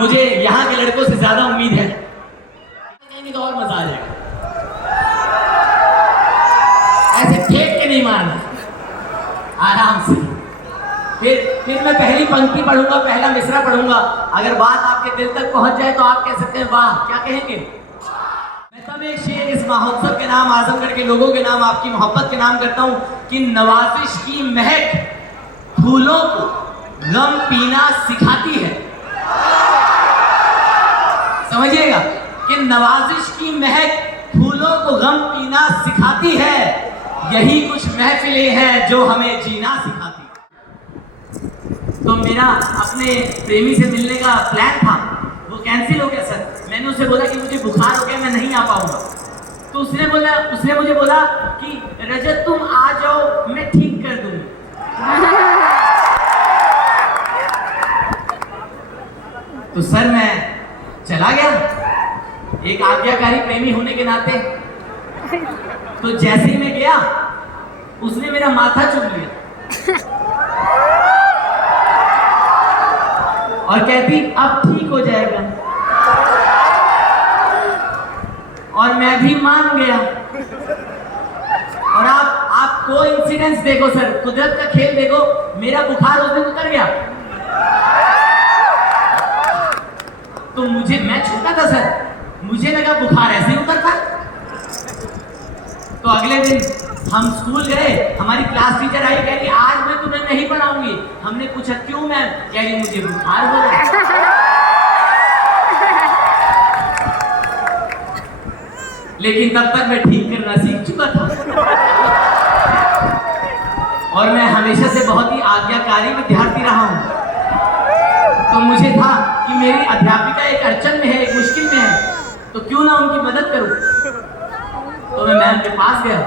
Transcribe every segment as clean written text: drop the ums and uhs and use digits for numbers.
मुझे यहाँ के लड़कों से ज्यादा उम्मीद है, कहेंगे तो और मजा आ जाएगा। ऐसे फेंक के नहीं मारना, आराम से। फिर मैं पहली पंक्ति पढ़ूंगा, पहला मिसरा पढ़ूंगा। अगर बात आपके दिल तक पहुंच जाए तो आप कह सकते हैं वाह, क्या कहेंगे। मैं तब एक शेर इस महोत्सव के नाम, आजमगढ़ के लोगों के नाम, आपकी मोहब्बत के नाम करता हूं कि नवाजिश की महक फूलों को गम पीना सिखाती है। समझिएगा कि नवाजिश की महक फूलों को गम पीना सिखाती है। यही कुछ महफिलें हैं जो हमें जीना सिखाती। तो मेरा अपने प्रेमी से मिलने का प्लान था, वो कैंसिल हो गया सर। मैंने उसे बोला कि मुझे बुखार हो गया, मैं नहीं आ पाऊंगा। तो उसने मुझे बोला कि रजत तुम आ जाओ, मैं ठीक कर दूंगी। तो सर मैं चला गया, एक आज्ञाकारी प्रेमी होने के नाते। तो जैसे ही मैं गया, उसने मेरा माथा चूम लिया और कहती अब ठीक हो जाएगा। और मैं भी मान गया। और आप कोइंसिडेंस देखो सर, कुदरत का खेल देखो, मेरा बुखार उस दिन उतर गया। तो मैं छोटा था सर, मुझे लगा बुखार ऐसे ही उतरता। तो अगले दिन हम स्कूल गए, हमारी क्लास टीचर आई, कह रही आज मैं तुम्हें नहीं पढ़ाऊंगी। हमने पूछा क्यों मैम, कह रही मुझे बुखार हो रहा है। लेकिन तब तक मैं ठीक करना सीख चुका था। और मैं हमेशा से बहुत ही आज्ञाकारी विद्यार्थी रहा हूं। तो मुझे था कि मेरी अध्यापिका एक अड़चन में है, एक मुश्किल में है, तो क्यों ना उनकी मदद करूं। तो मैं मैम के पास गया।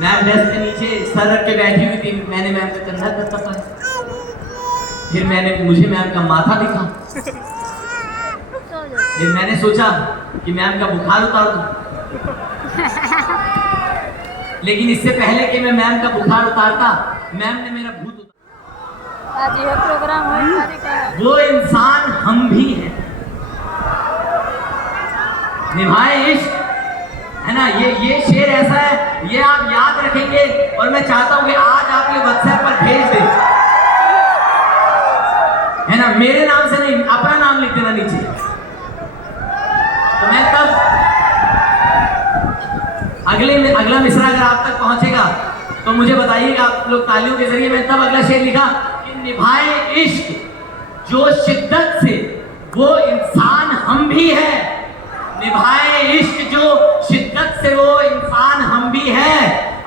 मैम डेस्क के नीचे सर रख के बैठी हुई थी। मैंने मैम का कंधा कर पकड़ा, फिर मुझे मैम का माथा दिखा। फिर मैंने सोचा कि मैम का बुखार उतार दूं। लेकिन इससे पहले कि मैं मैम का बुखार उतारता, मैम ने मेरा भूत उतारा। आज यह प्रोग्राम है, वो इंसान हम भी हैं। निभाए इश्क, है ना। ये शेर ऐसा है, ये आप याद रखेंगे। और मैं चाहता हूं कि आज आप ये व्हाट्सएप पर भेज दें, है ना। मेरे नाम से नहीं, अपना नाम लिख देना नीचे। तो मैं तब अगला मिसरा अगर आप तक पहुंचेगा तो मुझे बताइएगा आप लोग तालियों के जरिए। मैं तब अगला शेर लिखा कि निभाए इश्क जो शिद्दत से, वो इंसान हम भी है। निभाए इश्क जो शिद्दत से, वो इंसान हम भी है।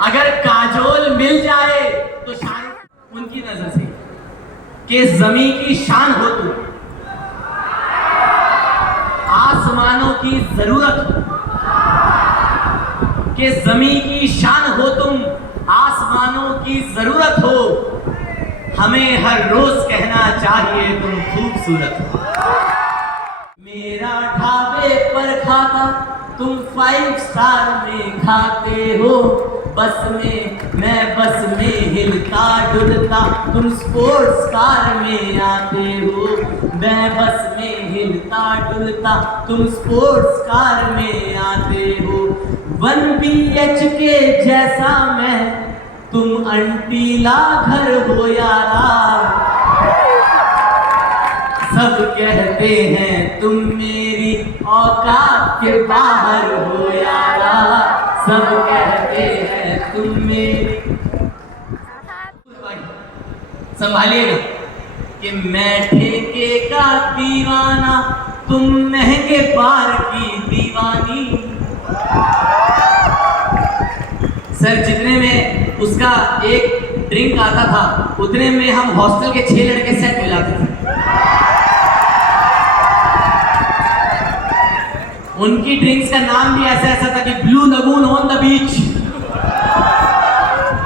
अगर काजोल मिल जाए तो शायद उनकी नजर से कि जमी की शान हो तू, आसमानों की जरूरत हो, कि जमी की शान हो तुम, आसमानों की जरूरत हो। हमें हर रोज कहना चाहिए तुम खूबसूरत हो। मेरा ढाबे पर खाता, तुम 5 स्टार में खाते हो। बस में मैं बस में हिलता डुलता, तुम स्पोर्ट्स कार में आते हो। मैं बस में हिलता डुलता, तुम स्पोर्ट्स कार में आते हो। 1 BHK जैसा मैं, तुम अंटीला घर हो यारा। सब कहते हैं तुम मेरी औकात के बाहर हो यारा। सब कहते हैं तुम मेरी। संभालिएगा कि मैं ठेके का दीवाना, तुम महंगे बार की दीवानी। सर जितने में उसका एक ड्रिंक आता था, उतने में हम हॉस्टल के 6 लड़के सेट मिलाते थे। उनकी ड्रिंक्स का नाम भी ऐसा था कि blue lagoon on the beach.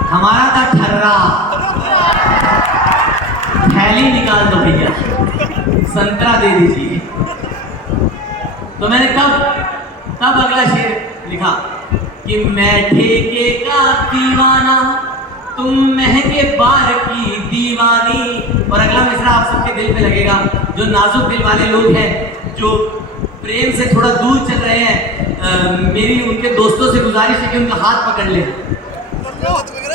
हमारा था ठर्रा। थैली निकाल दो भैया, संतरा दे दीजिए। तो मैंने तब अगला शेर लिखा कि मैं ठेके का दीवाना, तुम महंगे बार की दीवानी। और अगला मिसरा आप सबके दिल पे लगेगा, जो नाजुक दिल वाले लोग हैं, जो प्रेम से थोड़ा दूर चल रहे हैं, मेरी उनके दोस्तों से गुजारिश है कि उनका हाथ पकड़ ले,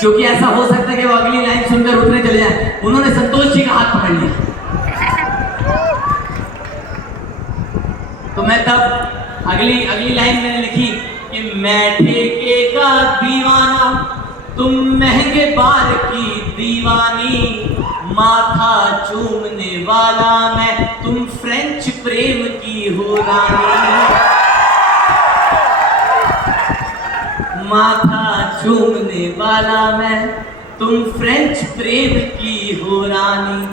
क्योंकि ऐसा हो सकता है कि वो अगली लाइन सुनकर उठने चले जाए। उन्होंने संतोष जी का हाथ पकड़ लिया, तो मैं तब अगली लाइन मैंने लिखी कि मैं ठेके का दीवाना, तुम महंगे बार की दीवानी, माथा चूमने वाला मैं, तुम फ्रेंच प्रेम की हो रानी। माथा चूमने वाला मैं, तुम फ्रेंच प्रेम की हो रानी।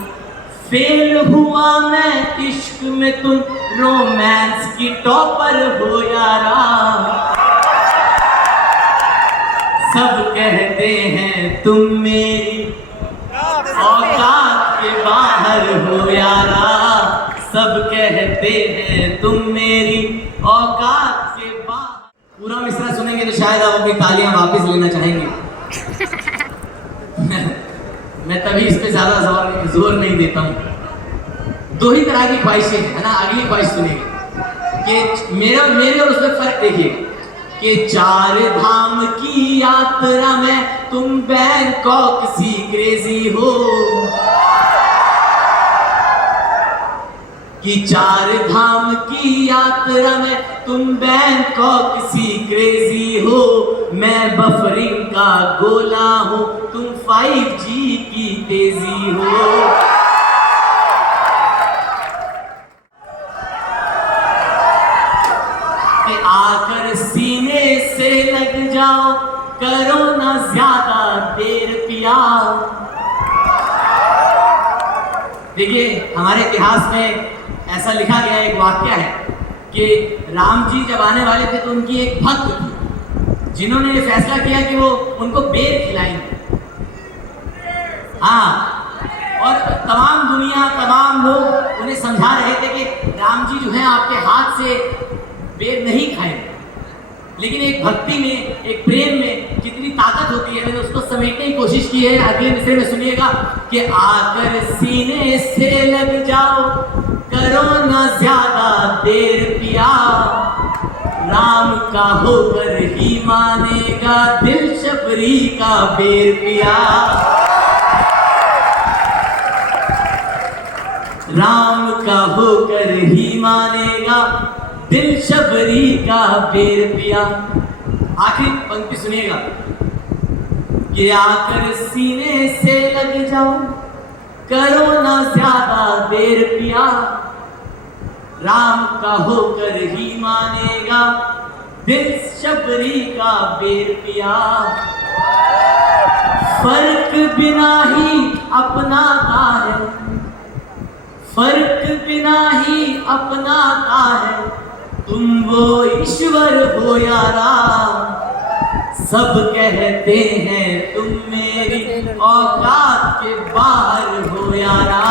फेल हुआ मैं इश्क में, तुम रोमांस की टॉपर हो यारा। सब कहते हैं तुम मेरी औकात के बाहर हो यारा। सब कहते हैं तुम मेरी औकात के बाहर। पूरा मिसरा सुनेंगे तो शायद आप अपनी तालियां वापस लेना चाहेंगे। मैं तभी इस पे ज्यादा जोर नहीं देता हूँ। दो ही तरह की ख्वाहिशें है ना। अगली ख्वाहिश सुनेंगे कि मेरे और उसमें फर्क देखिए कि 4 धाम की यात्रा में तुम बैंकॉक सी क्रेजी हो, कि 4 धाम की यात्रा में तुम बैंकॉक सी क्रेजी हो। मैं बफरिंग का गोला हूं, तुम 5G की तेजी हो। कि आकर सीने से लग जाओ, करो ना ज्यादा देर पिया। देखिए हमारे इतिहास में ऐसा लिखा गया एक वाक्य है कि राम जी जब आने वाले थे तो उनकी एक भक्त थी जिन्होंने ये फैसला किया कि वो उनको बेर खिलाएंगे। हाँ, और तमाम दुनिया, तमाम लोग उन्हें समझा रहे थे कि राम जी जो है आपके हाथ से बेर नहीं खाएंगे। लेकिन एक भक्ति में, एक प्रेम में कितनी ताकत होती है, मैंने उसको समेटने की कोशिश की है। अगले मिसरे में सुनिएगा कि आकर सीने से लग जाओ, करो ना ज्यादा देर पिया। राम का होकर ही मानेगा, दिल शबरी का बेर पिया। राम का होकर ही मानेगा, दिल शबरी का बेर पिया। आखिरी पंक्ति सुनिएगा कि आकर सीने से लग जाओ, करो ना ज्यादा देर पिया। राम का होकर ही मानेगा, दिल शबरी का बेर पिया। फर्क बिना ही अपनाता है, फर्क बिना ही अपनाता है, तुम वो ईश्वर हो यारा। सब कहते हैं तुम मेरी औकात के बाहर हो यारा।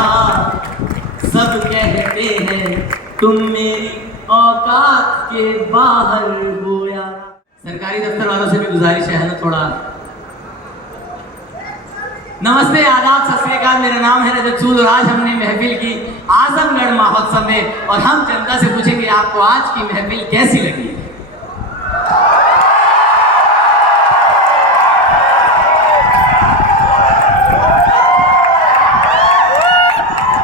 सब कहते हैं तुम मेरी औकात के बाहर हो यारा। सरकारी दफ्तर वालों से भी गुजारिश है ना थोड़ा। नमस्ते, आदाब, सत श्री अकाल। मेरा नाम है रजत सूद और आज हमने महफिल की आजमगढ़ महोत्सव में, और हम जनता से पूछेंगे आपको आज की महफिल कैसी लगी।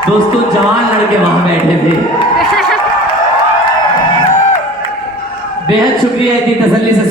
दोस्तों जवान लड़के वहां बैठे थे। बेहद शुक्रिया इतनी तसल्ली से